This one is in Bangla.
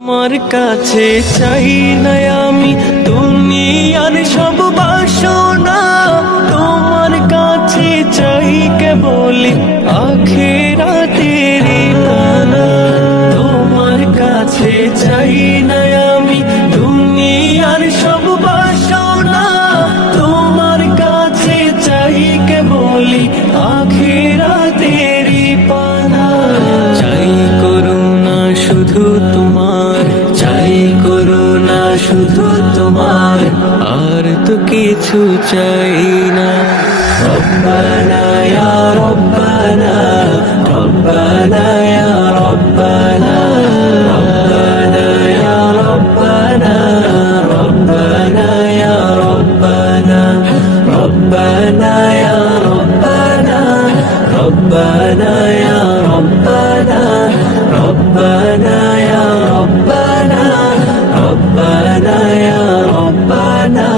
তোমার কাছে চাই না আমি দুনিয়ার সব বাসনা, তোমার কাছে চাই কেবল আখিরাতের পানা। তোমার কাছে চাই না আমি দুনিয়ার সব বাসনা, তোমার কাছে চাই কেবল আখিরাতের পানা। চাই করুণা শুধু তোমার, চাই করুণা শুধু তোমার, আর তো কিছু চাই না। রব্বানা ইয়া রব্বানা, রব্বানা ইয়া রব্বানা, রব্বানা ইয়া রব্বানা, রব্বানা ইয়া রব্বানা, রব্বানা ইয়া রব্বানা, রব্বানা ইয়া রব্বানা, রব্বানা ইয়া রব্বানা, রব্বানা ইয়া রব্বানা।